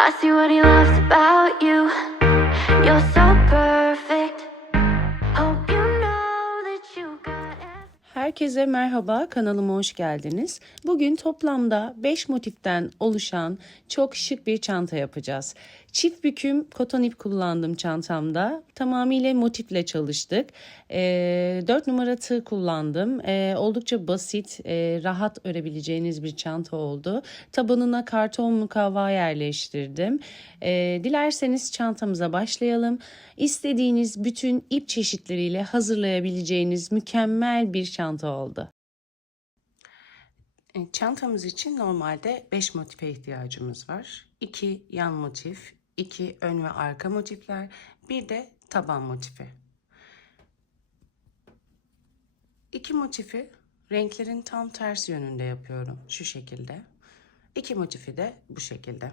I see what he loves about you. You're so perfect. Hope you know that you got everything. Herkese merhaba, kanalıma hoş geldiniz. Bugün toplamda 5 motiften oluşan çok şık bir çanta yapacağız. Çift büküm koton ip kullandım çantamda. Tamamıyla motifle çalıştık. 4 numara tığ kullandım. Oldukça basit, rahat örebileceğiniz bir çanta oldu. Tabanına karton mukavva yerleştirdim. Dilerseniz çantamıza başlayalım. İstediğiniz bütün ip çeşitleriyle hazırlayabileceğiniz mükemmel bir çanta oldu. Çantamız için normalde 5 motife ihtiyacımız var. 2 yan motif, 2 ön ve arka motifler, bir de taban motifi. 2 motifi renklerin tam tersi yönünde yapıyorum. Şu şekilde. 2 motifi de bu şekilde.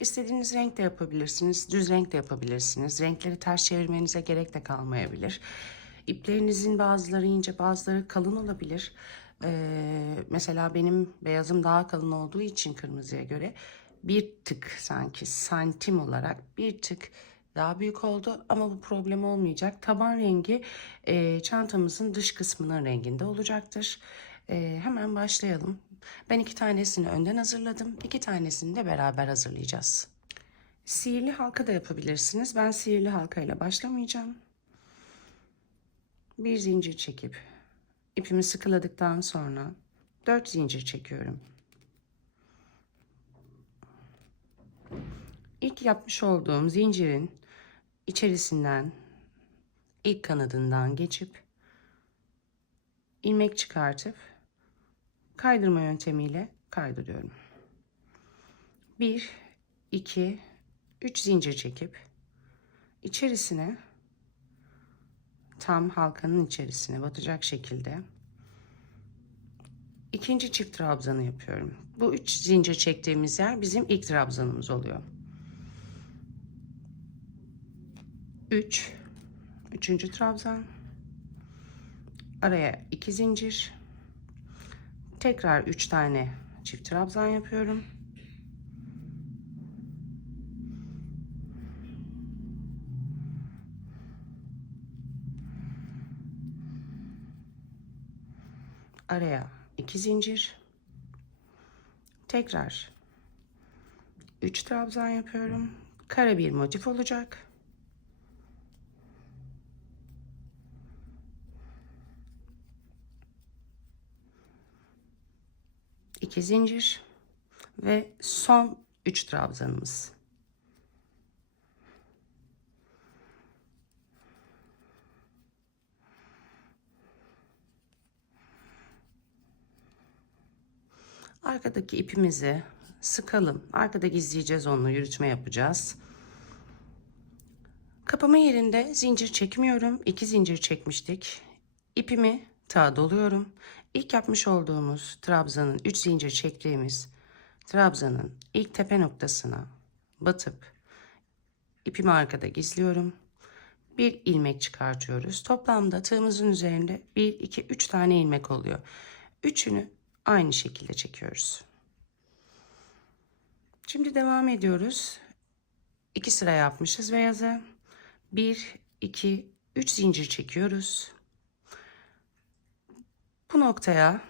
İstediğiniz renk de yapabilirsiniz. Düz renk de yapabilirsiniz. Renkleri ters çevirmenize gerek de kalmayabilir. İplerinizin bazıları ince, bazıları kalın olabilir. Mesela benim beyazım daha kalın olduğu için kırmızıya göre bir tık sanki santim olarak bir tık daha büyük oldu. Ama bu problem olmayacak. Taban rengi çantamızın dış kısmının renginde olacaktır. Hemen başlayalım. Ben 2 tanesini önden hazırladım. 2 tanesini de beraber hazırlayacağız. Sihirli halka da yapabilirsiniz. Ben sihirli halkayla başlamayacağım. Bir zincir çekip ipimi sıkıladıktan sonra 4 zincir çekiyorum. İlk yapmış olduğum zincirin içerisinden ilk kanadından geçip ilmek çıkartıp kaydırma yöntemiyle kaydırıyorum. 1, 2, 3 zincir çekip içerisine tam halkanın içerisine batacak şekilde ikinci çift trabzanı yapıyorum. Bu 3 zincir çektiğimiz yer bizim ilk trabzanımız oluyor. 3, üçüncü trabzan, araya 2 zincir, tekrar 3 tane çift trabzan yapıyorum. Araya 2 zincir, tekrar 3 trabzan yapıyorum. Kare bir motif olacak. İki zincir ve son 3 trabzanımız. Arkadaki ipimizi sıkalım. Arkada gizleyeceğiz, onu yürütme yapacağız. Kapama yerinde zincir çekmiyorum. 2 zincir çekmiştik. İpimi tığa doluyorum. İlk yapmış olduğumuz trabzanın 3 zincir çektiğimiz trabzanın ilk tepe noktasına batıp ipimi arkada gizliyorum. Bir ilmek çıkartıyoruz. Toplamda tığımızın üzerinde 1, 2, 3 tane ilmek oluyor. Üçünü aynı şekilde çekiyoruz. Şimdi devam ediyoruz. 2 sıra yapmışız beyaza. 1, 2, 3 zincir çekiyoruz. Bu noktaya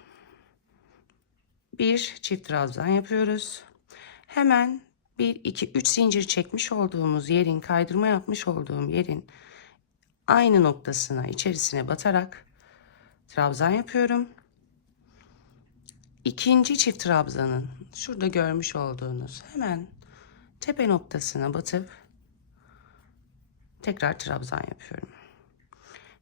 bir çift trabzan yapıyoruz. Hemen 1, 2, 3 zincir çekmiş olduğumuz yerin, kaydırma yapmış olduğum yerin aynı noktasına, içerisine batarak trabzan yapıyorum. İkinci çift trabzanın şurada görmüş olduğunuz hemen tepe noktasına batıp tekrar trabzan yapıyorum.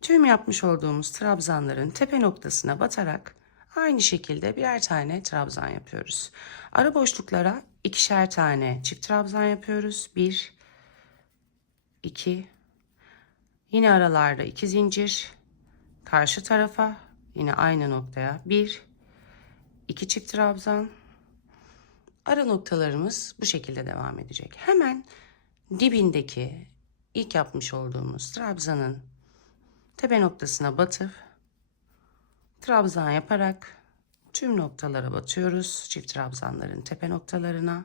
Tüm yapmış olduğumuz trabzanların tepe noktasına batarak aynı şekilde birer tane trabzan yapıyoruz. Ara boşluklara ikişer tane çift trabzan yapıyoruz. 1, 2, yine aralarda 2 zincir, karşı tarafa yine aynı noktaya 1, 2 çift trabzan. Ara noktalarımız bu şekilde devam edecek. Hemen dibindeki ilk yapmış olduğumuz trabzanın tepe noktasına batıp trabzan yaparak tüm noktalara batıyoruz. Çift trabzanların tepe noktalarına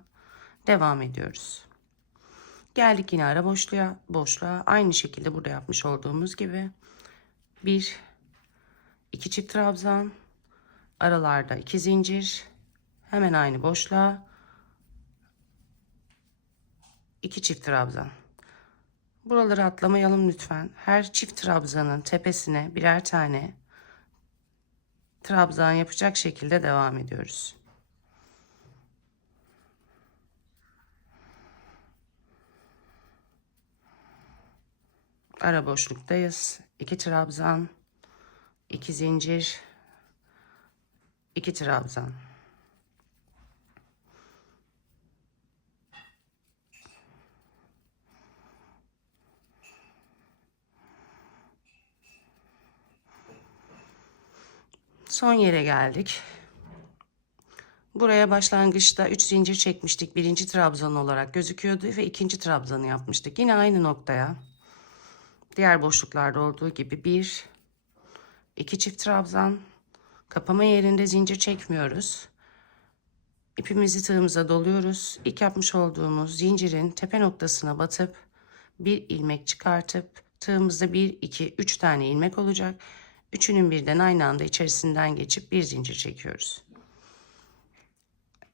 devam ediyoruz. Geldik yine ara boşluğa. Aynı şekilde burada yapmış olduğumuz gibi 1, 2 çift trabzan, aralarda 2 zincir, hemen aynı boşluğa 2 çift trabzan. Buraları atlamayalım lütfen. Her çift trabzanın tepesine birer tane trabzan yapacak şekilde devam ediyoruz. Ara boşluktayız. 2 trabzan, 2 zincir, 2 trabzan. Son yere geldik. Buraya başlangıçta 3 zincir çekmiştik. Birinci trabzan olarak gözüküyordu ve ikinci trabzanı yapmıştık. Yine aynı noktaya diğer boşluklarda olduğu gibi 1, 2 çift trabzan, kapama yerinde zincir çekmiyoruz. İpimizi tığımıza doluyoruz. İlk yapmış olduğumuz zincirin tepe noktasına batıp bir ilmek çıkartıp tığımızda 1, 2, 3 tane ilmek olacak. Üçünün birden aynı anda içerisinden geçip bir zincir çekiyoruz.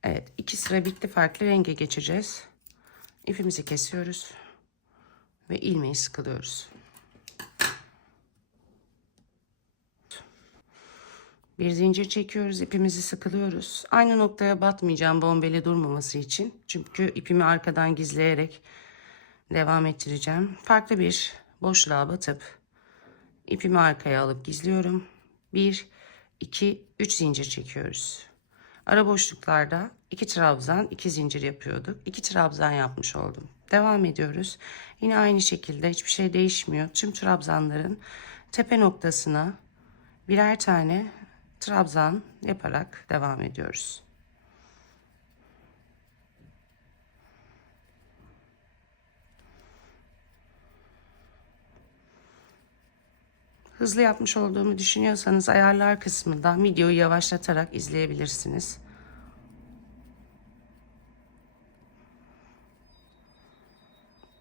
Evet, 2 sıra bitti. Farklı renge geçeceğiz. İpimizi kesiyoruz ve ilmeği sıkılıyoruz. Bir zincir çekiyoruz, ipimizi sıkılıyoruz. Aynı noktaya batmayacağım bombeli durmaması için. Çünkü ipimi arkadan gizleyerek devam ettireceğim. Farklı bir boşluğa batıp ipimi arkaya alıp gizliyorum. 1, 2, 3 zincir çekiyoruz. Ara boşluklarda 2 trabzan, 2 zincir yapıyorduk. 2 trabzan yapmış oldum. Devam ediyoruz. Yine aynı şekilde hiçbir şey değişmiyor. Tüm trabzanların tepe noktasına birer tane trabzan yaparak devam ediyoruz. Hızlı yapmış olduğumu düşünüyorsanız ayarlar kısmından videoyu yavaşlatarak izleyebilirsiniz.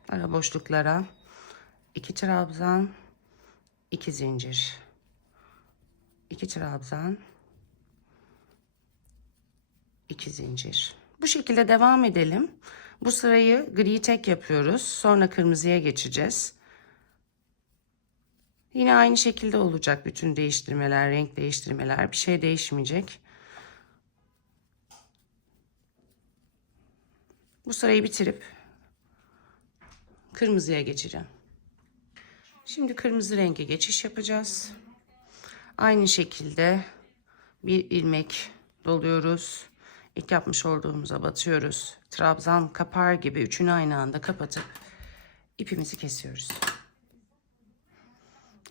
Ara boşluklara 2 trabzan, 2 zincir, 2 trabzan, 2 zincir. Bu şekilde devam edelim. Bu sırayı gri tek yapıyoruz. Sonra kırmızıya geçeceğiz. Yine aynı şekilde olacak bütün değiştirmeler, renk değiştirmeler. Bir şey değişmeyecek. Bu sırayı bitirip kırmızıya geçeceğim. Şimdi kırmızı renge geçiş yapacağız. Aynı şekilde bir ilmek doluyoruz. İlk yapmış olduğumuza batıyoruz. Trabzan kapar gibi üçünü aynı anda kapatıp ipimizi kesiyoruz.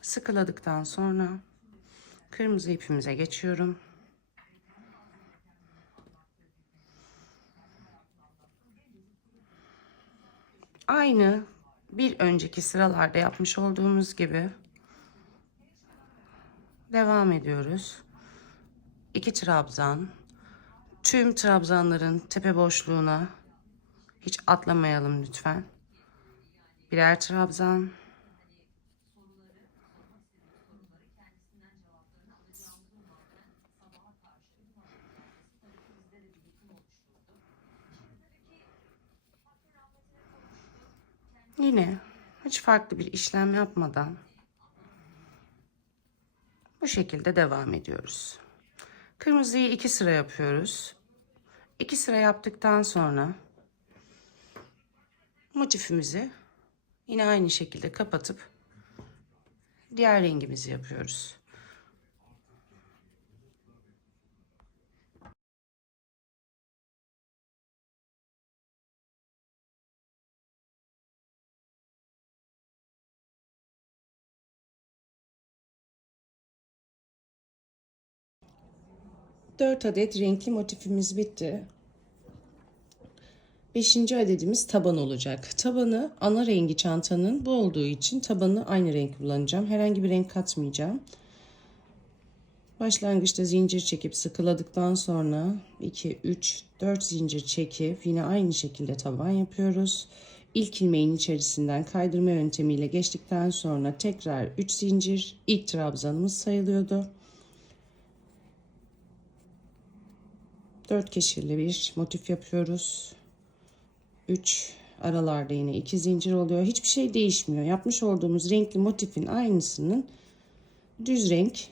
Sıkıladıktan sonra kırmızı ipimize geçiyorum. Aynı bir önceki sıralarda yapmış olduğumuz gibi devam ediyoruz. 2 trabzan. Tüm trabzanların tepe boşluğuna hiç atlamayalım lütfen. Birer trabzan. Yine hiç farklı bir işlem yapmadan bu şekilde devam ediyoruz. Kırmızıyı 2 sıra yapıyoruz. 2 sıra yaptıktan sonra motifimizi yine aynı şekilde kapatıp diğer rengimizi yapıyoruz. Dört adet renkli motifimiz bitti. 5. adedimiz taban olacak. Tabanı ana rengi çantanın bu olduğu için tabanı aynı renk kullanacağım. Herhangi bir renk katmayacağım. Başlangıçta zincir çekip sıkıladıktan sonra 2, 3, 4 zincir çekip yine aynı şekilde taban yapıyoruz. İlk ilmeğin içerisinden kaydırma yöntemiyle geçtikten sonra tekrar 3 zincir, ilk trabzanımız sayılıyordu. 4 keşirli bir motif yapıyoruz. 3, aralarda yine 2 zincir oluyor. Hiçbir şey değişmiyor. Yapmış olduğumuz renkli motifin aynısının düz renk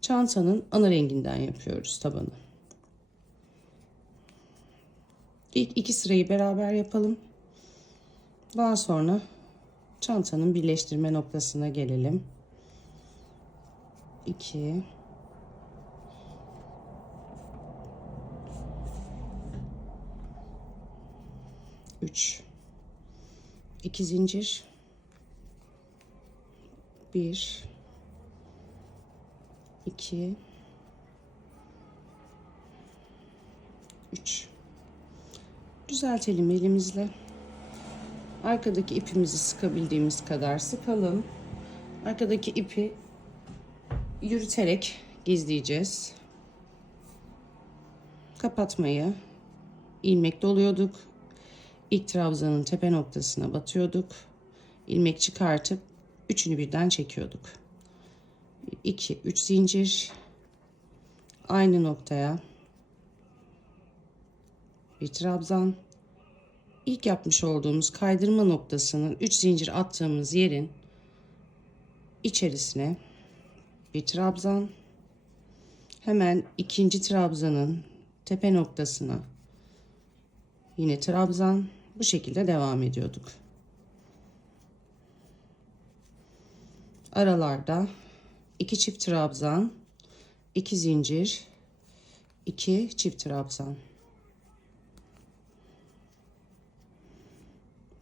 çantanın ana renginden yapıyoruz tabanı. İlk 2 sırayı beraber yapalım. Daha sonra çantanın birleştirme noktasına gelelim. 2, 3, 2 zincir, 1, 2, 3. Düzeltelim elimizle. Arkadaki ipimizi sıkabildiğimiz kadar sıkalım. Arkadaki ipi yürüterek gizleyeceğiz. Kapatmayı ilmek doluyorduk. İlk trabzanın tepe noktasına batıyorduk. İlmek çıkartıp üçünü birden çekiyorduk. 2, 3 zincir. Aynı noktaya bir trabzan. İlk yapmış olduğumuz kaydırma noktasının 3 zincir attığımız yerin içerisine bir trabzan. Hemen ikinci trabzanın tepe noktasına yine trabzan. Bu şekilde devam ediyorduk. Aralarda 2 çift trabzan, 2 zincir, 2 çift trabzan.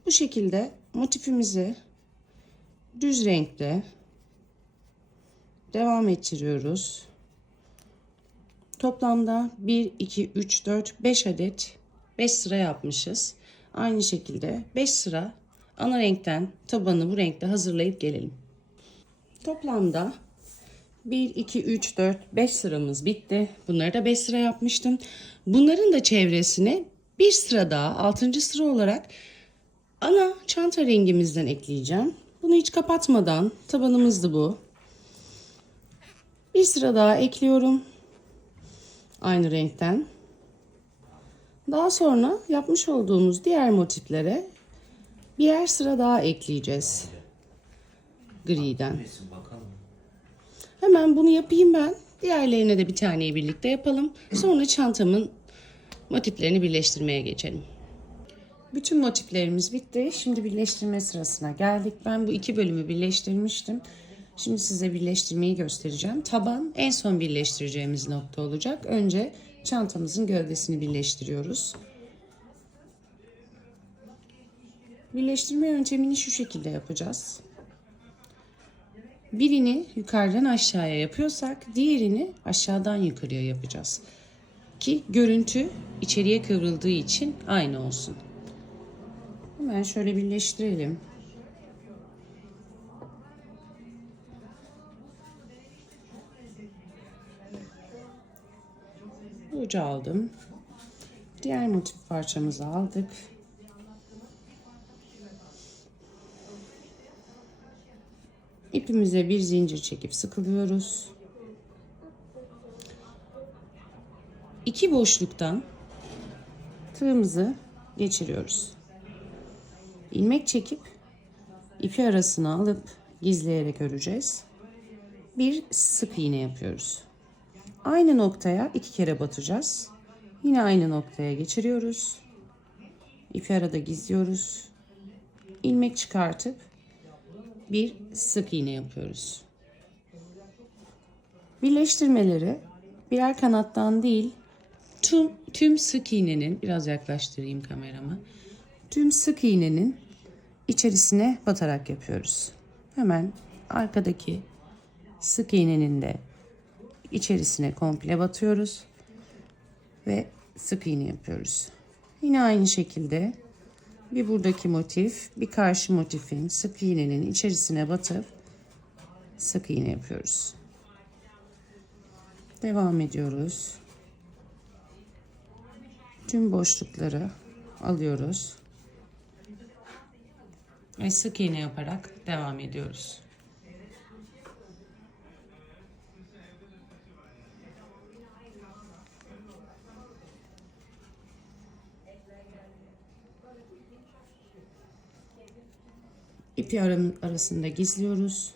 Bu şekilde motifimizi düz renkte devam ettiriyoruz. Toplamda 1, 2, 3, 4, 5 adet 5 sıra yapmışız. Aynı şekilde 5 sıra ana renkten tabanı bu renkte hazırlayıp gelelim. Toplamda 1, 2, 3, 4, 5 sıramız bitti. Bunları da 5 sıra yapmıştım. Bunların da çevresine bir sıra daha 6. sıra olarak ana çanta rengimizden ekleyeceğim. Bunu hiç kapatmadan, tabanımızdı bu. Bir sıra daha ekliyorum. Aynı renkten. Daha sonra yapmış olduğumuz diğer motiflere birer sıra daha ekleyeceğiz. Griden. Hemen bunu yapayım ben. Diğerlerine de bir taneyi birlikte yapalım. Sonra çantamın motiflerini birleştirmeye geçelim. Bütün motiflerimiz bitti. Şimdi birleştirme sırasına geldik. Ben bu 2 bölümü birleştirmiştim. Şimdi size birleştirmeyi göstereceğim. Taban en son birleştireceğimiz nokta olacak. Önce çantamızın gövdesini birleştiriyoruz. Birleştirme yöntemini şu şekilde yapacağız. Birini yukarıdan aşağıya yapıyorsak diğerini aşağıdan yukarıya yapacağız. Ki görüntü içeriye kıvrıldığı için aynı olsun. Hemen şöyle birleştirelim. Ucu aldım. Diğer motif parçamızı aldık. İpimize bir zincir çekip sıkılıyoruz. 2 boşluktan tığımızı geçiriyoruz. İlmek çekip ipi arasına alıp gizleyerek öreceğiz. Bir sık iğne yapıyoruz. Aynı noktaya 2 kere batacağız. Yine aynı noktaya geçiriyoruz. İpi arada gizliyoruz. İlmek çıkartıp bir sık iğne yapıyoruz. Birleştirmeleri birer kanattan değil, tüm sık iğnenin, biraz yaklaştırayım kameramı. Tüm sık iğnenin içerisine batarak yapıyoruz. Hemen arkadaki sık iğnenin de içerisine komple batıyoruz ve sık iğne yapıyoruz. Yine aynı şekilde bir buradaki motif, bir karşı motifin sık iğnenin içerisine batıp sık iğne yapıyoruz. Devam ediyoruz. Tüm boşlukları alıyoruz. Ve sık iğne yaparak devam ediyoruz. İpi arasında gizliyoruz.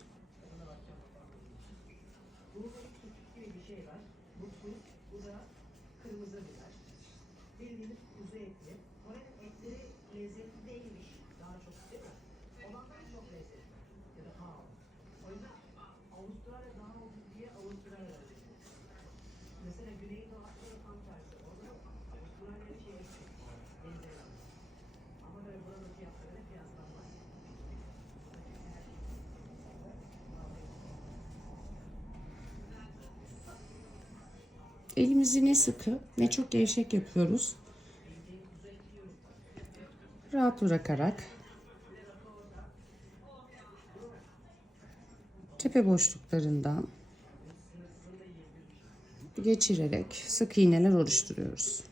Elimizi ne sıkı ne çok gevşek yapıyoruz. Rahat bırakarak tepe boşluklarından geçirerek sık iğneler oluşturuyoruz.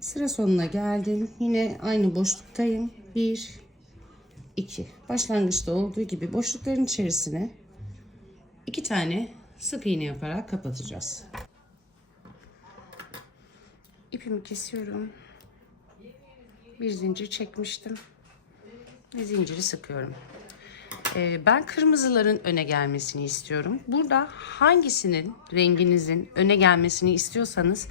Sıra sonuna geldim. Yine aynı boşluktayım. 1, 2. Başlangıçta olduğu gibi boşlukların içerisine 2 tane sık iğne yaparak kapatacağız. İpimi kesiyorum. Bir zincir çekmiştim. Ve zinciri sıkıyorum. Ben kırmızıların öne gelmesini istiyorum. Burada hangisinin renginizin öne gelmesini istiyorsanız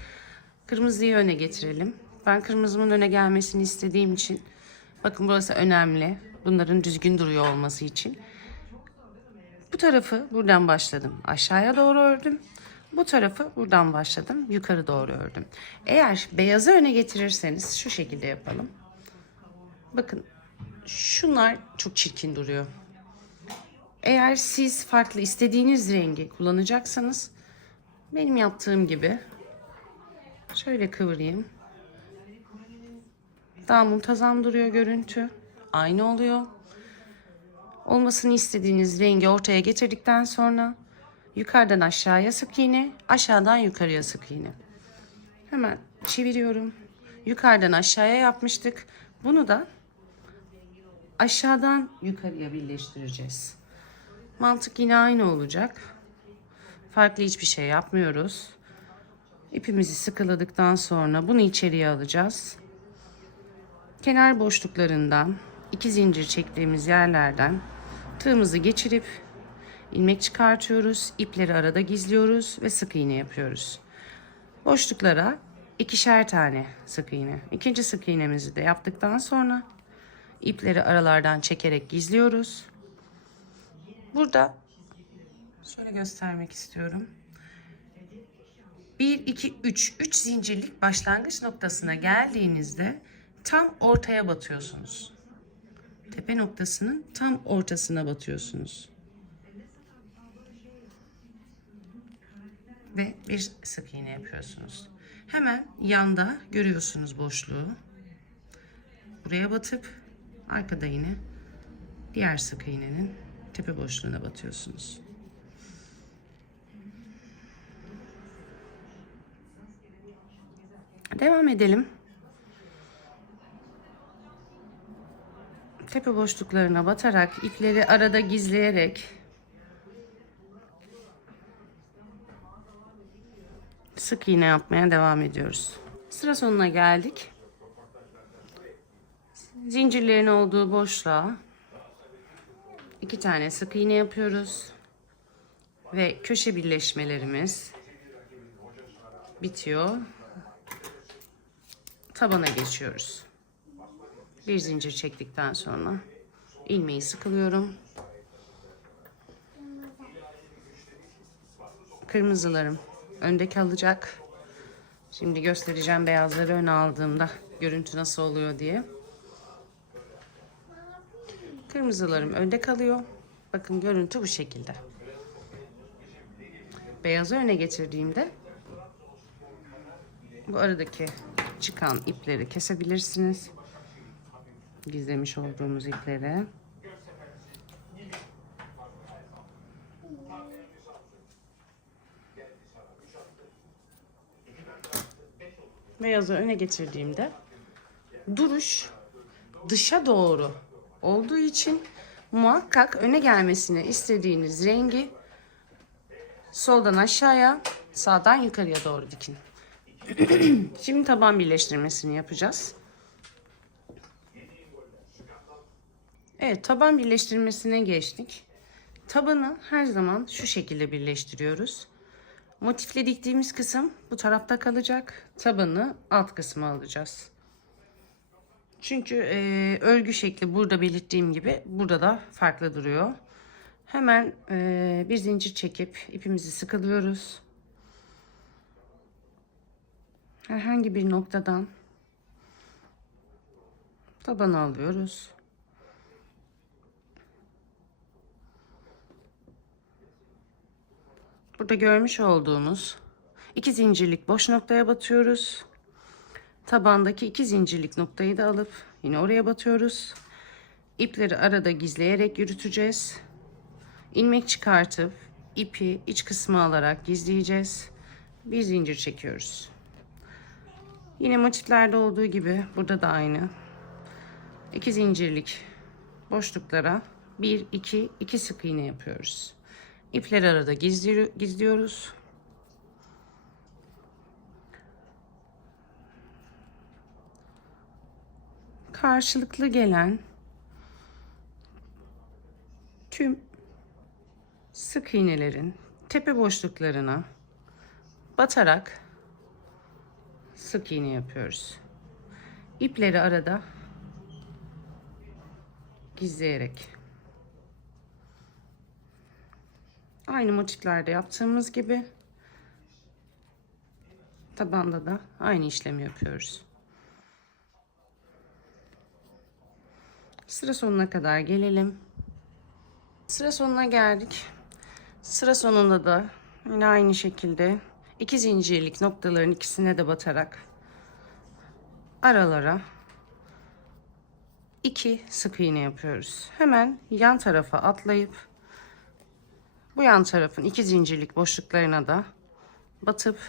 kırmızıyı öne getirelim. Ben kırmızımın öne gelmesini istediğim için, bakın burası önemli. Bunların düzgün duruyor olması için. Bu tarafı buradan başladım. Aşağıya doğru ördüm. Bu tarafı buradan başladım. Yukarı doğru ördüm. Eğer beyazı öne getirirseniz şu şekilde yapalım. Bakın şunlar çok çirkin duruyor. Eğer siz farklı istediğiniz rengi kullanacaksanız benim yaptığım gibi şöyle kıvırayım. Daha muntazam duruyor görüntü. Aynı oluyor. Olmasını istediğiniz rengi ortaya getirdikten sonra yukarıdan aşağıya sık iğne, aşağıdan yukarıya sık iğne. Hemen çeviriyorum. Yukarıdan aşağıya yapmıştık. Bunu da aşağıdan yukarıya birleştireceğiz. Mantık yine aynı olacak. Farklı hiçbir şey yapmıyoruz. İpimizi sıkıladıktan sonra bunu içeriye alacağız. Kenar boşluklarından 2 zincir çektiğimiz yerlerden tığımızı geçirip ilmek çıkartıyoruz. İpleri arada gizliyoruz ve sık iğne yapıyoruz. Boşluklara 2'şer tane sık iğne. İkinci sık iğnemizi de yaptıktan sonra ipleri aralardan çekerek gizliyoruz. Burada şöyle göstermek istiyorum. 1, 2, 3. 3 zincirlik başlangıç noktasına geldiğinizde tam ortaya batıyorsunuz. Tepe noktasının tam ortasına batıyorsunuz. Ve bir sık iğne yapıyorsunuz. Hemen yanda görüyorsunuz boşluğu. Buraya batıp arkada yine diğer sık iğnenin tepe boşluğuna batıyorsunuz. Devam edelim. Tepe boşluklarına batarak, ipleri arada gizleyerek sık iğne yapmaya devam ediyoruz. Sıra sonuna geldik. Zincirlerin olduğu boşluğa 2 tane sık iğne yapıyoruz. Ve köşe birleşmelerimiz bitiyor. Tabana geçiyoruz. Bir zincir çektikten sonra ilmeği sıkılıyorum. Kırmızılarım önde kalacak. Şimdi göstereceğim beyazları öne aldığımda görüntü nasıl oluyor diye. Kırmızılarım önde kalıyor. Bakın görüntü bu şekilde. Beyazı öne getirdiğimde bu aradaki çıkan ipleri kesebilirsiniz. Gizlemiş olduğumuz ipleri. Beyazı öne getirdiğimde duruş dışa doğru olduğu için muhakkak öne gelmesini istediğiniz rengi soldan aşağıya, sağdan yukarıya doğru dikin. Şimdi taban birleştirmesini yapacağız. Evet, taban birleştirmesine geçtik. Tabanı her zaman şu şekilde birleştiriyoruz. Motifle diktiğimiz kısım bu tarafta kalacak. Tabanı alt kısma alacağız. Çünkü örgü şekli burada belirttiğim gibi burada da farklı duruyor. Hemen bir zincir çekip ipimizi sıkılıyoruz. Herhangi bir noktadan tabanı alıyoruz. Burada görmüş olduğumuz 2 zincirlik boş noktaya batıyoruz. Tabandaki 2 zincirlik noktayı da alıp yine oraya batıyoruz. İpleri arada gizleyerek yürüteceğiz. İlmek çıkartıp ipi iç kısmı alarak gizleyeceğiz. Bir zincir çekiyoruz. Yine motiflerde olduğu gibi burada da aynı. 2 zincirlik boşluklara 1 2 sık iğne yapıyoruz. İpleri arada gizliyoruz. Karşılıklı gelen tüm sık iğnelerin tepe boşluklarına batarak sık iğne yapıyoruz. İpleri arada gizleyerek. Aynı motiflerde yaptığımız gibi tabanda da aynı işlemi yapıyoruz. Sıra sonuna kadar gelelim. Sıra sonuna geldik. Sıra sonunda da yine aynı şekilde 2 zincirlik noktaların ikisine de batarak aralara 2 sık iğne yapıyoruz. Hemen yan tarafa atlayıp bu yan tarafın 2 zincirlik boşluklarına da batıp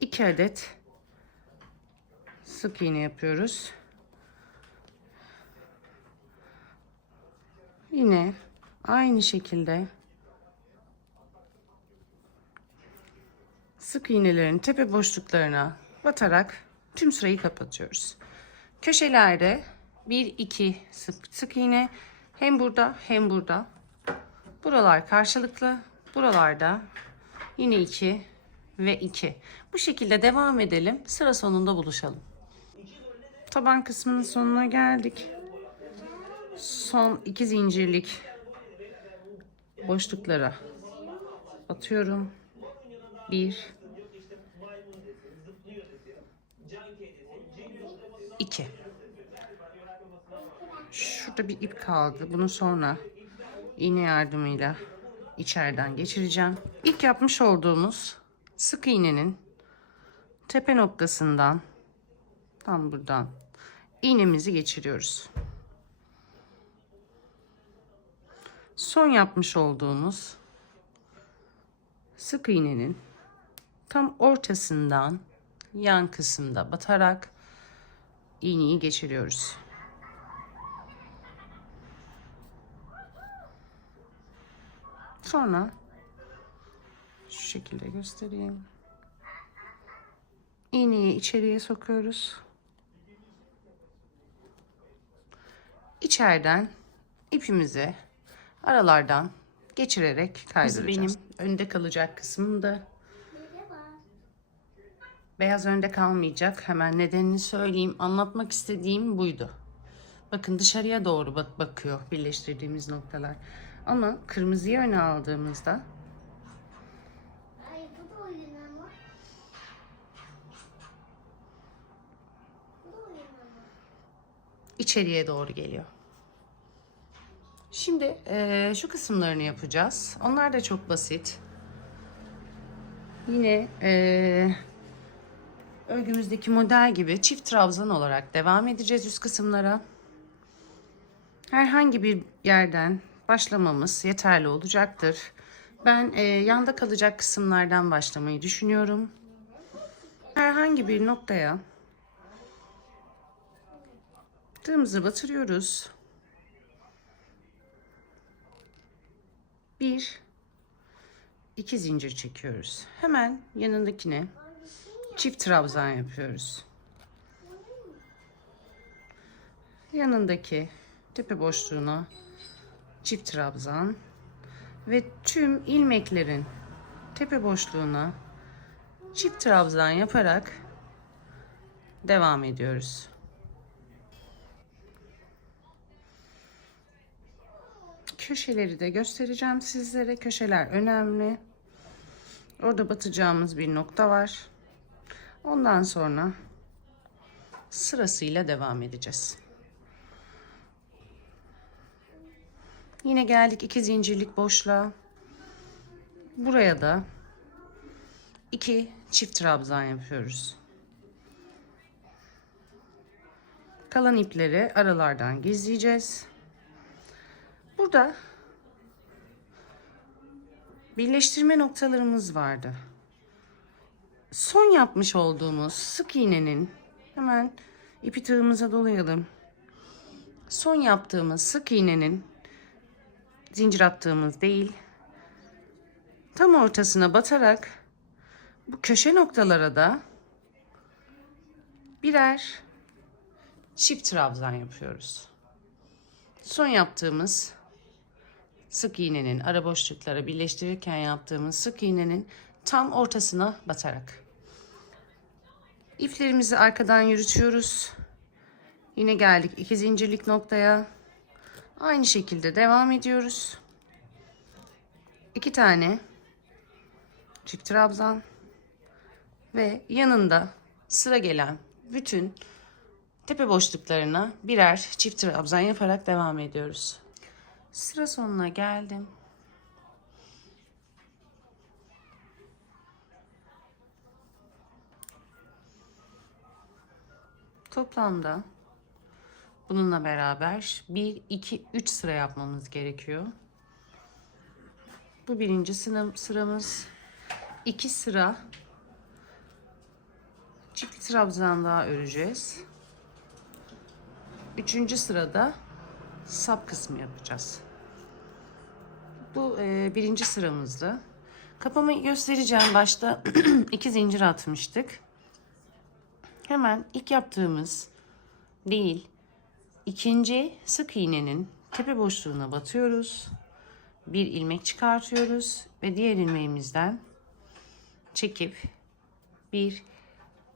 2 adet sık iğne yapıyoruz. Yine aynı şekilde sık iğnelerin tepe boşluklarına batarak tüm sırayı kapatıyoruz. Köşelerde 1-2 sık iğne hem burada hem burada. Buralar karşılıklı. Buralarda yine 2 ve 2. Bu şekilde devam edelim. Sıra sonunda buluşalım. Taban kısmının sonuna geldik. Son 2 zincirlik boşluklara atıyorum. 1 2. Şurada bir ip kaldı. Bunu sonra iğne yardımıyla içeriden geçireceğim. İlk yapmış olduğumuz sık iğnenin tepe noktasından tam buradan iğnemizi geçiriyoruz. Son yapmış olduğumuz sık iğnenin tam ortasından yan kısımda batarak iğneyi geçiriyoruz. Sonra şu şekilde göstereyim. İğneyi içeriye sokuyoruz. içeriden ipimizi aralardan geçirerek kaydıracağız. Benim önde kalacak kısmında. Beyaz önde kalmayacak. Hemen nedenini söyleyeyim. Anlatmak istediğim buydu. Bakın dışarıya doğru bakıyor birleştirdiğimiz noktalar. Ama kırmızıyı öne aldığımızda içeriye doğru geliyor. Şimdi şu kısımlarını yapacağız. Onlar da çok basit. Yine örgümüzdeki model gibi çift trabzan olarak devam edeceğiz üst kısımlara. Herhangi bir yerden başlamamız yeterli olacaktır. Ben yanda kalacak kısımlardan başlamayı düşünüyorum. Herhangi bir noktaya tığımızı batırıyoruz. 1 2 zincir çekiyoruz. Hemen yanındakine çift trabzan yapıyoruz. Yanındaki tepe boşluğuna çift trabzan ve tüm ilmeklerin tepe boşluğuna çift trabzan yaparak devam ediyoruz. Köşeleri de göstereceğim sizlere. Köşeler önemli. Orada batacağımız bir nokta var. Ondan sonra sırasıyla devam edeceğiz. Yine geldik 2 zincirlik boşluğa. Buraya da 2 çift trabzan yapıyoruz. Kalan ipleri aralardan gizleyeceğiz. Burada birleştirme noktalarımız vardı. Son yapmış olduğumuz sık iğnenin, hemen ipi tığımıza dolayalım. Son yaptığımız sık iğnenin, zincir attığımız değil, tam ortasına batarak bu köşe noktalara da birer çift trabzan yapıyoruz. Son yaptığımız sık iğnenin, ara boşluklara birleştirirken yaptığımız sık iğnenin tam ortasına batarak. İplerimizi arkadan yürütüyoruz. Yine geldik 2 zincirlik noktaya. Aynı şekilde devam ediyoruz. 2 tane çift trabzan ve yanında sıra gelen bütün tepe boşluklarına birer çift trabzan yaparak devam ediyoruz. Sıra sonuna geldim. Toplamda bununla beraber 1, 2, 3 sıra yapmamız gerekiyor. Bu birinci sıramız. 2 sıra çift trabzan daha öreceğiz. 3. sırada sap kısmı yapacağız. Bu birinci sıramızdı. Kapamayı göstereceğim. Başta 2 zincir atmıştık. Hemen ilk yaptığımız değil, ikinci sık iğnenin tepe boşluğuna batıyoruz. Bir ilmek çıkartıyoruz ve diğer ilmeğimizden çekip 1,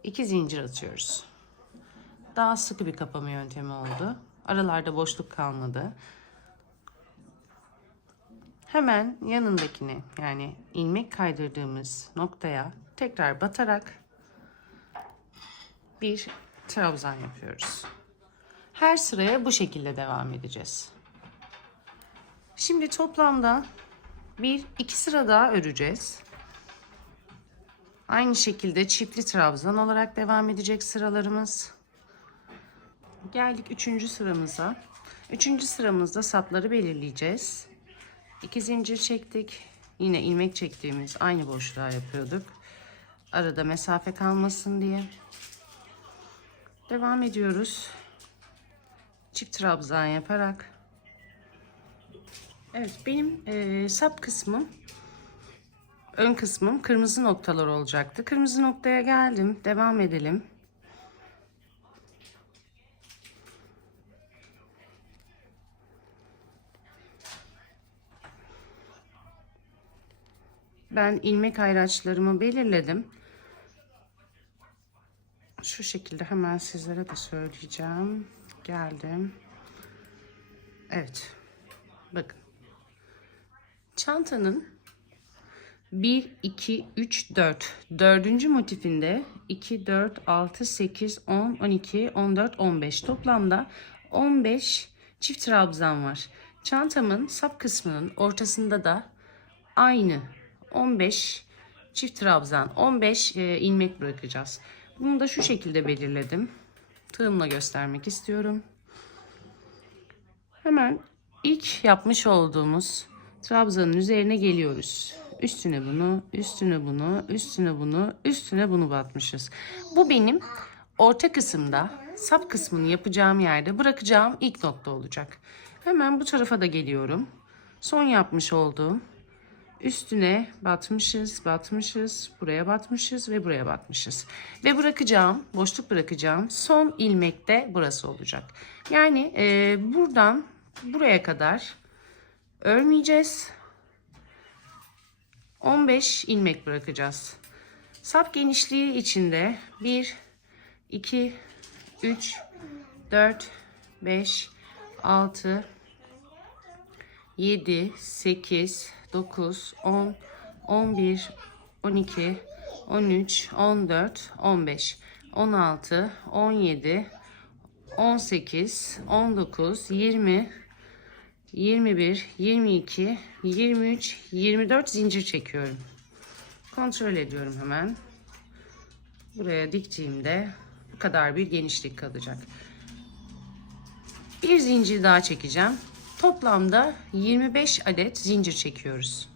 2 zincir atıyoruz. Daha sıkı bir kapama yöntemi oldu. Aralarda boşluk kalmadı. Hemen yanındakini, yani ilmek kaydırdığımız noktaya tekrar batarak bir trabzan yapıyoruz. Her sıraya bu şekilde devam edeceğiz. Şimdi toplamda 1-2 sıra daha öreceğiz. Aynı şekilde çiftli trabzan olarak devam edecek sıralarımız. Geldik 3. sıramıza. 3. sıramızda sapları belirleyeceğiz. 2 zincir çektik. Yine ilmek çektiğimiz aynı boşluğa yapıyorduk. Arada mesafe kalmasın diye. Devam ediyoruz. Çift trabzan yaparak. Evet, benim sap kısmım, ön kısmım kırmızı noktalar olacaktı. Kırmızı noktaya geldim. Devam edelim. Ben ilmek ayraçlarımı belirledim. Şu şekilde hemen sizlere de söyleyeceğim. Geldim. Evet. Bakın. Çantanın 1, 2, 3, 4. Dördüncü motifinde 2, 4, 6, 8, 10, 12, 14, 15. Toplamda 15 çift trabzan var. Çantamın sap kısmının ortasında da aynı 15 çift trabzan, 15 ilmek bırakacağız. Bunu da şu şekilde belirledim. Tığımla göstermek istiyorum. Hemen ilk yapmış olduğumuz trabzanın üzerine geliyoruz. Üstüne bunu, üstüne bunu, üstüne bunu, üstüne bunu batmışız. Bu benim orta kısımda, sap kısmını yapacağım yerde bırakacağım ilk nokta olacak. Hemen bu tarafa da geliyorum. Son yapmış olduğum üstüne batmışız, batmışız, buraya batmışız ve buraya batmışız. Ve bırakacağım, boşluk bırakacağım son ilmek de burası olacak. Yani buradan buraya kadar örmeyeceğiz. 15 ilmek bırakacağız. Sap genişliği içinde 1, 2, 3, 4, 5, 6, 7, 8, 9, 10, 11, 12, 13, 14, 15, 16, 17, 18, 19, 20, 21, 22, 23, 24 zincir çekiyorum. Kontrol ediyorum hemen. Buraya diktiğimde bu kadar bir genişlik kalacak. Bir zincir daha çekeceğim. Toplamda 25 adet zincir çekiyoruz.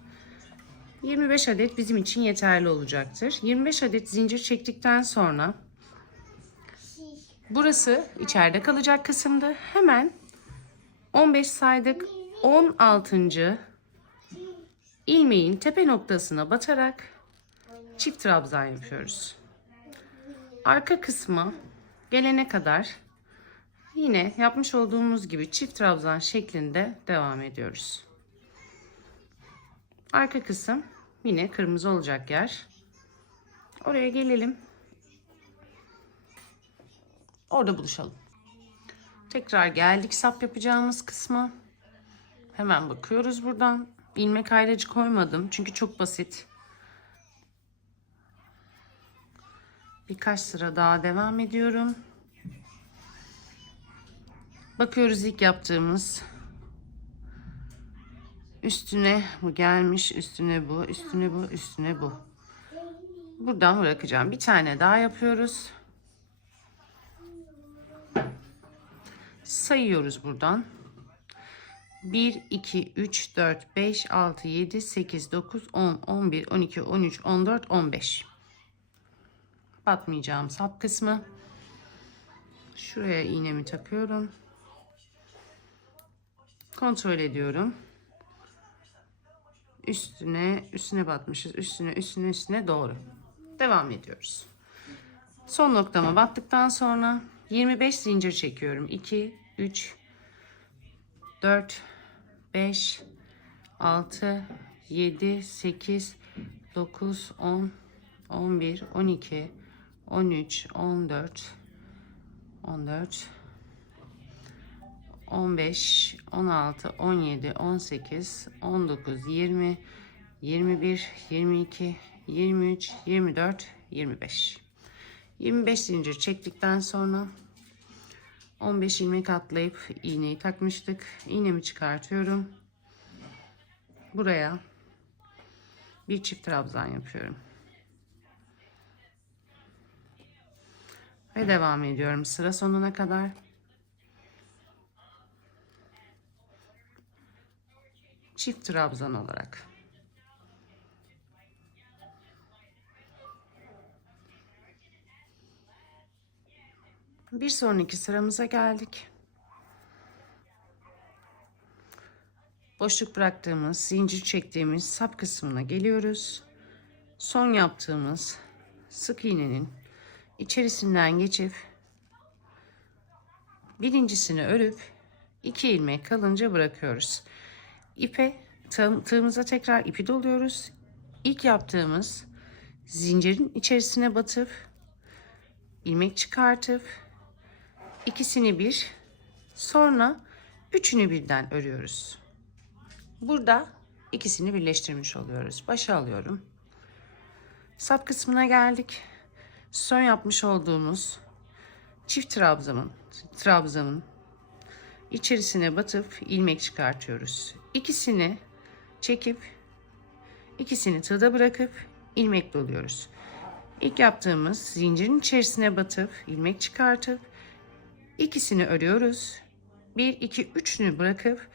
25 adet bizim için yeterli olacaktır. 25 adet zincir çektikten sonra burası içeride kalacak kısımda. Hemen 15 saydık. 16. ilmeğin tepe noktasına batarak çift trabzan yapıyoruz. Arka kısma gelene kadar yine yapmış olduğumuz gibi çift trabzan şeklinde devam ediyoruz. Arka kısım yine kırmızı olacak yer. Oraya gelelim. Orada buluşalım. Tekrar geldik sap yapacağımız kısma. Hemen bakıyoruz buradan. İlmek ayracı koymadım çünkü çok basit. Birkaç sıra daha devam ediyorum. Bakıyoruz ilk yaptığımız. Üstüne bu gelmiş, üstüne bu, üstüne bu, üstüne bu. Buradan bırakacağım. Bir tane daha yapıyoruz. Sayıyoruz buradan. 1, 2, 3, 4, 5, 6, 7, 8, 9, 10, 11, 12, 13, 14, 15. Batmayacağım sap kısmı. Şuraya iğnemi takıyorum. Kontrol ediyorum. Üstüne batmışız. Üstüne doğru. Devam ediyoruz. Son noktama battıktan sonra 25 zincir çekiyorum. 2, 3, 4, 5, 6, 7, 8, 9, 10, 11, 12, 13, 14, 15, 16, 17, 18, 19, 20, 21, 22, 23, 24, 25. 25 zincir çektikten sonra 15 ilmek atlayıp iğneyi takmıştık. İğnemi çıkartıyorum. Buraya bir çift trabzan yapıyorum. Ve devam ediyorum sıra sonuna kadar. Çift trabzan olarak. Bir sonraki sıramıza geldik. Boşluk bıraktığımız, zincir çektiğimiz sap kısmına geliyoruz. Son yaptığımız sık iğnenin içerisinden geçip birincisini örüp 2 ilmek kalınca bırakıyoruz. İpe, tığımıza tekrar ipi doluyoruz. İlk yaptığımız zincirin içerisine batıp ilmek çıkartıp ikisini bir, sonra üçünü birden örüyoruz. Burada ikisini birleştirmiş oluyoruz. Başa alıyorum. Sap kısmına geldik. Son yapmış olduğumuz çift trabzanın içerisine batıp ilmek çıkartıyoruz. İkisini çekip ikisini tığda bırakıp ilmek doluyoruz. İlk yaptığımız zincirin içerisine batıp ilmek çıkartıp ikisini örüyoruz. 1 2 3'ünü bırakıp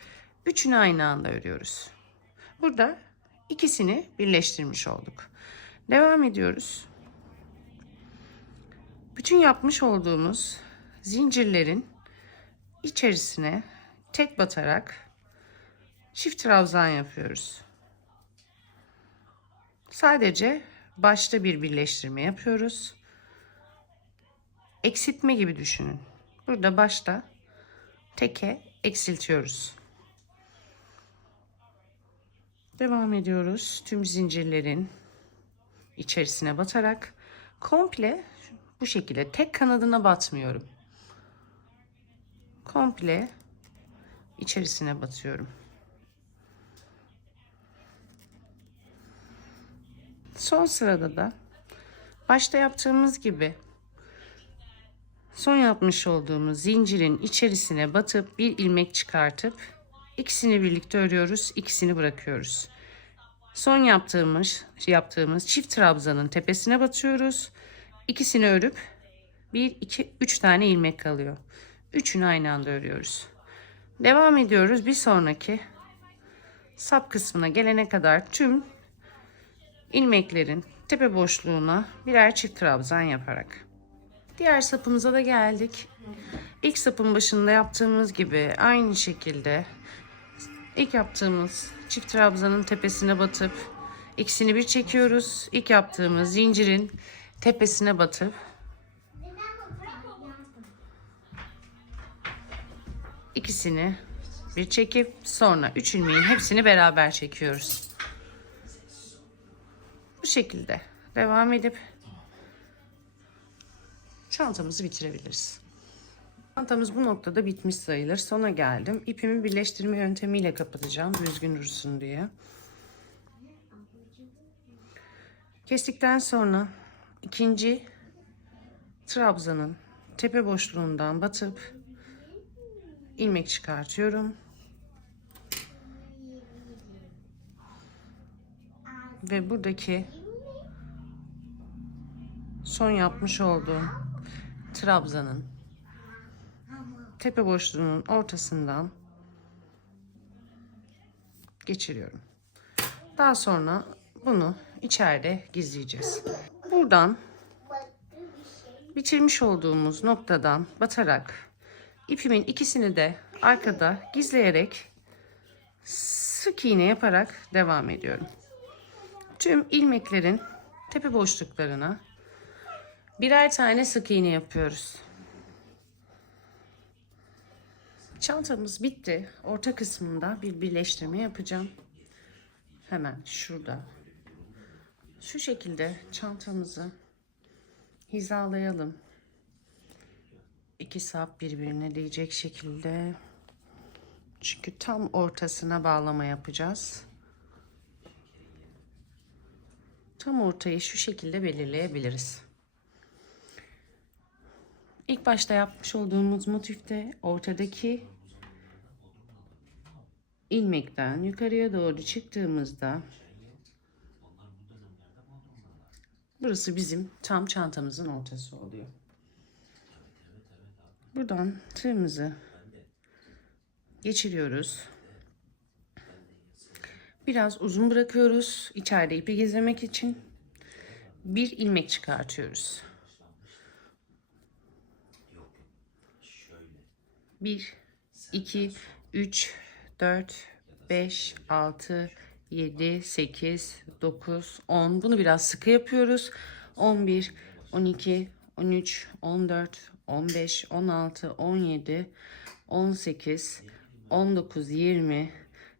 üçünü aynı anda örüyoruz. Burada ikisini birleştirmiş olduk. Devam ediyoruz. Bütün yapmış olduğumuz zincirlerin içerisine tek batarak çift trabzan yapıyoruz. Sadece başta bir birleştirme yapıyoruz. Eksiltme gibi düşünün. Burada başta teke eksiltiyoruz. Devam ediyoruz. Tüm zincirlerin içerisine batarak komple bu şekilde tek kanadına batmıyorum. Komple içerisine batıyorum. Son sırada da başta yaptığımız gibi son yapmış olduğumuz zincirin içerisine batıp bir ilmek çıkartıp ikisini birlikte örüyoruz, ikisini bırakıyoruz. Son yaptığımız çift trabzanın tepesine batıyoruz. İkisini örüp 1 2 3 tane ilmek kalıyor. Üçünü aynı anda örüyoruz. Devam ediyoruz. Bir sonraki sap kısmına gelene kadar tüm ilmeklerin tepe boşluğuna birer çift trabzan yaparak. Diğer sapımıza da geldik. İlk sapın başında yaptığımız gibi aynı şekilde ilk yaptığımız çift trabzanın tepesine batıp ikisini bir çekiyoruz. İlk yaptığımız zincirin tepesine batıp ikisini bir çekip sonra 3 ilmeğin hepsini beraber çekiyoruz. Bu şekilde devam edip çantamızı bitirebiliriz. Çantamız bu noktada bitmiş sayılır. Sona geldim. İpimi birleştirme yöntemiyle kapatacağım düzgün dursun diye. Kestikten sonra ikinci trabzanın tepe boşluğundan batıp ilmek çıkartıyorum. Ve buradaki son yapmış olduğum trabzanın tepe boşluğunun ortasından geçiriyorum. Daha sonra bunu içeride gizleyeceğiz. Buradan bitirmiş olduğumuz noktadan batarak ipimin ikisini de arkada gizleyerek sık iğne yaparak devam ediyorum. Tüm ilmeklerin tepe boşluklarına birer tane sık iğne yapıyoruz. Çantamız bitti. Orta kısmında bir birleştirme yapacağım. Hemen şurada. Şu şekilde çantamızı hizalayalım. İki sap birbirine değecek şekilde. Çünkü tam ortasına bağlama yapacağız. Tam ortayı şu şekilde belirleyebiliriz. İlk başta yapmış olduğumuz motifte ortadaki ilmekten yukarıya doğru çıktığımızda burası bizim tam çantamızın ortası oluyor. Buradan tığımızı geçiriyoruz. Biraz uzun bırakıyoruz. İçeride ipi gizlemek için bir ilmek çıkartıyoruz. 1 2 3 4 5 6 7 8 9 10. Bunu biraz sıkı yapıyoruz. 11 12 13 14 15 16 17 18 19 20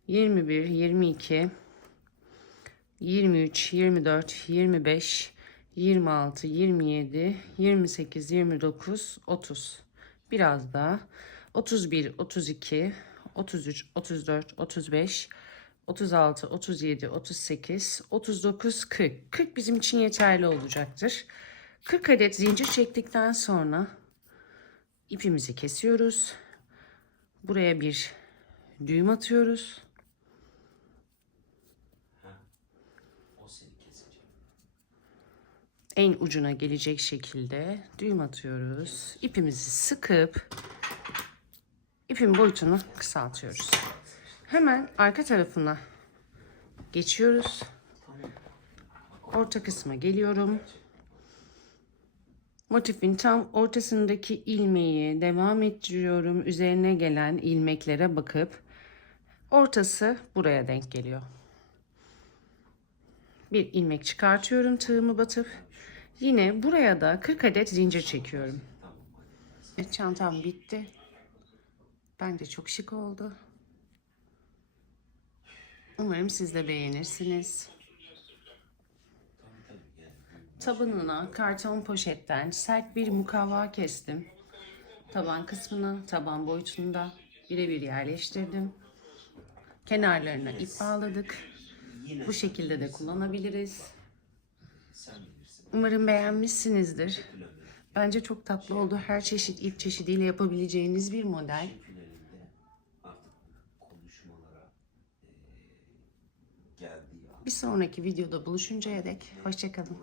21 22 23, 24, 25, 26, 27, 28, 29, 30. Biraz daha. 31, 32, 33, 34, 35, 36, 37, 38, 39, 40. 40 bizim için yeterli olacaktır. 40 adet zincir çektikten sonra ipimizi kesiyoruz. Buraya bir düğüm atıyoruz. En ucuna gelecek şekilde düğüm atıyoruz. İpimizi sıkıp ipin boyutunu kısaltıyoruz. Hemen arka tarafına geçiyoruz. Orta kısma geliyorum. Motifin tam ortasındaki ilmeği devam ettiriyorum. Üzerine gelen ilmeklere bakıp ortası buraya denk geliyor. Bir ilmek çıkartıyorum tığımı batıp. Yine buraya da 40 adet zincir çekiyorum. Çantam bitti. Bence çok şık oldu. Umarım siz de beğenirsiniz. Tabanına karton poşetten sert bir mukavva kestim. Taban kısmına, taban boyutunda birebir yerleştirdim. Kenarlarına ip bağladık. Bu şekilde de kullanabiliriz. Umarım beğenmişsinizdir. Bence çok tatlı oldu. Her çeşit ip çeşidiyle yapabileceğiniz bir model. Bir sonraki videoda buluşuncaya dek hoşça kalın.